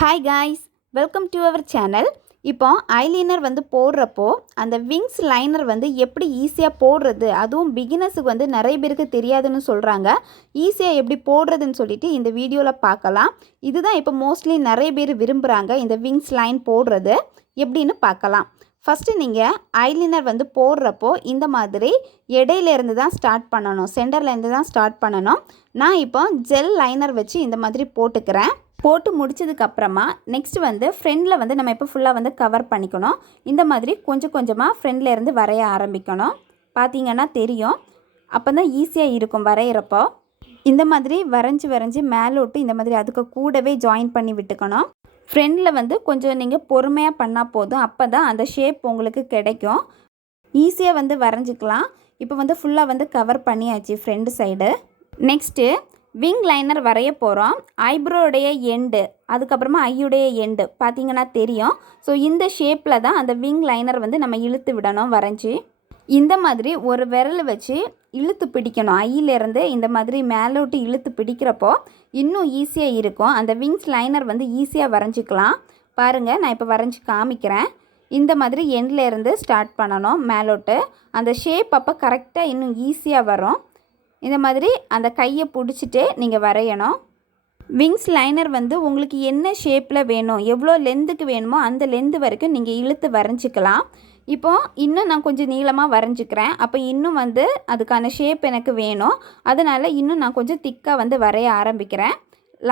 Hi guys, welcome to our channel. இப்போ eyeliner வந்து போடுறப்போ அந்த விங்ஸ் லைனர் வந்து எப்படி ஈஸியாக போடுறது, அதுவும் பிகினர்ஸுக்கு வந்து நிறைய பேருக்கு தெரியாதுன்னு சொல்கிறாங்க. ஈஸியாக எப்படி போடுறதுன்னு சொல்லிட்டு இந்த வீடியோவில் பார்க்கலாம். இதுதான் இப்போ மோஸ்ட்லி நிறைய பேர் விரும்புகிறாங்க, இந்த விங்ஸ் லைன் போடுறது எப்படின்னு பார்க்கலாம். ஃபஸ்ட்டு நீங்கள் ஐலைனர் வந்து போடுறப்போ இந்த மாதிரி இடையிலேருந்து தான் ஸ்டார்ட் பண்ணணும், சென்டர்லேருந்து தான் ஸ்டார்ட் பண்ணணும். நான் இப்போ ஜெல் லைனர் வச்சு இந்த மாதிரி போட்டுக்கிறேன். போட்டு முடிச்சதுக்கப்புறமா நெக்ஸ்ட் வந்து ஃப்ரெண்டில் வந்து நம்ம இப்போ ஃபுல்லாக வந்து கவர் பண்ணிக்கணும். இந்த மாதிரி கொஞ்சம் கொஞ்சமாக ஃப்ரெண்டில் இருந்து வரைய ஆரம்பிக்கணும். பார்த்திங்கன்னா தெரியும், அப்போ தான் ஈஸியாக இருக்கும் வரைகிறப்போ. இந்த மாதிரி வரைஞ்சி மேலோட்டு இந்த மாதிரி அதுக்கு கூடவே ஜாயின் பண்ணி விட்டுக்கணும். ஃப்ரெண்டில் வந்து கொஞ்சம் நீங்கள் பொறுமையாக பண்ணால் போதும், அப்போ தான் அந்த ஷேப் உங்களுக்கு கிடைக்கும். ஈஸியாக வந்து வரைஞ்சிக்கலாம். இப்போ வந்து ஃபுல்லாக வந்து கவர் பண்ணியாச்சு friend side. Next wing liner வரைய போகிறோம். ஐப்ரோடைய எண்டு, அதுக்கப்புறமா ஐயுடைய எண்டு பார்த்திங்கன்னா தெரியும். ஸோ இந்த ஷேப்பில் தான் அந்த விங் லைனர் வந்து நம்ம இழுத்து விடணும் வரைஞ்சி. இந்த மாதிரி ஒரு விரல் வச்சு இழுத்து பிடிக்கணும். ஐயிலேருந்து இந்த மாதிரி மேலோட்டு இழுத்து பிடிக்கிறப்போ இன்னும் ஈஸியாக இருக்கும். அந்த விங்ஸ் லைனர் வந்து ஈஸியாக வரைஞ்சிக்கலாம். பாருங்கள், நான் இப்போ வரைஞ்சி காமிக்கிறேன். இந்த மாதிரி எண்ட்லேருந்து ஸ்டார்ட் பண்ணணும் மேலோட்டு. அந்த ஷேப் அப்போ கரெக்டாக இன்னும் ஈஸியாக வரும். இந்த மாதிரி அந்த கையை பிடிச்சிட்டு நீங்கள் வரையணும். விங்ஸ் லைனர் வந்து உங்களுக்கு என்ன ஷேப்பில் வேணும், எவ்வளோ லென்த்துக்கு வேணுமோ அந்த லென்த்து வரைக்கும் நீங்கள் இழுத்து வரைஞ்சிக்கலாம். இப்போது இன்னும் நான் கொஞ்சம் நீளமாக வரைஞ்சிக்கிறேன். அப்போ இன்னும் வந்து அதுக்கான ஷேப் எனக்கு வேணும். அதனால் இன்னும் நான் கொஞ்சம் திக்காக வந்து வரைய ஆரம்பிக்கிறேன்.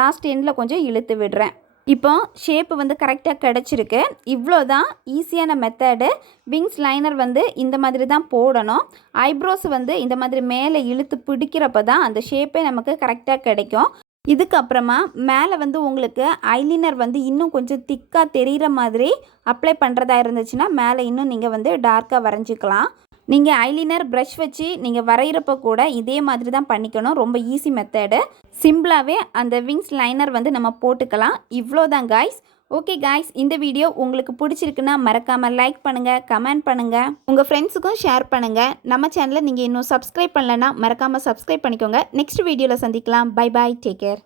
லாஸ்ட் எண்டில் கொஞ்சம் இழுத்து விடுறேன். இப்போ ஷேப்பு வந்து கரெக்டாக கிடச்சிருக்கு. இவ்வளோ தான் ஈஸியான மெத்தடு. விங்ஸ் லைனர் வந்து இந்த மாதிரி தான் போடணும். ஐப்ரோஸ் வந்து இந்த மாதிரி மேலே இழுத்து பிடிக்கிறப்ப தான் அந்த ஷேப்பே நமக்கு கரெக்டாக கிடைக்கும். இதுக்கப்புறமா மேலே வந்து உங்களுக்கு ஐலைனர் வந்து இன்னும் கொஞ்சம் திக்காக தெரிகிற மாதிரி அப்ளை பண்ணுறதா இருந்துச்சுன்னா மேலே இன்னும் நீங்கள் வந்து டார்க்காக வரைஞ்சிக்கலாம். நீங்கள் ஐலைனர் ப்ரஷ் வச்சு நீங்கள் வரைகிறப்ப கூட இதே மாதிரி தான் பண்ணிக்கணும். ரொம்ப ஈஸி மெத்தடு. சிம்பிளாகவே அந்த விங்ஸ் லைனர் வந்து நம்ம போட்டுக்கலாம். இவ்வளோ தான் காய்ஸ். ஓகே காய்ஸ், இந்த வீடியோ உங்களுக்கு பிடிச்சிருக்குன்னா மறக்காமல் லைக் பண்ணுங்கள், கமெண்ட் பண்ணுங்கள், உங்கள் ஃப்ரெண்ட்ஸுக்கும் ஷேர் பண்ணுங்கள். நம்ம சேனலை நீங்கள் இன்னும் சப்ஸ்கிரைப் பண்ணலைன்னா மறக்காமல் சப்ஸ்கிரைப் பண்ணிக்கோங்க. நெக்ஸ்ட் வீடியோவில் சந்திக்கலாம். Bye bye, take care.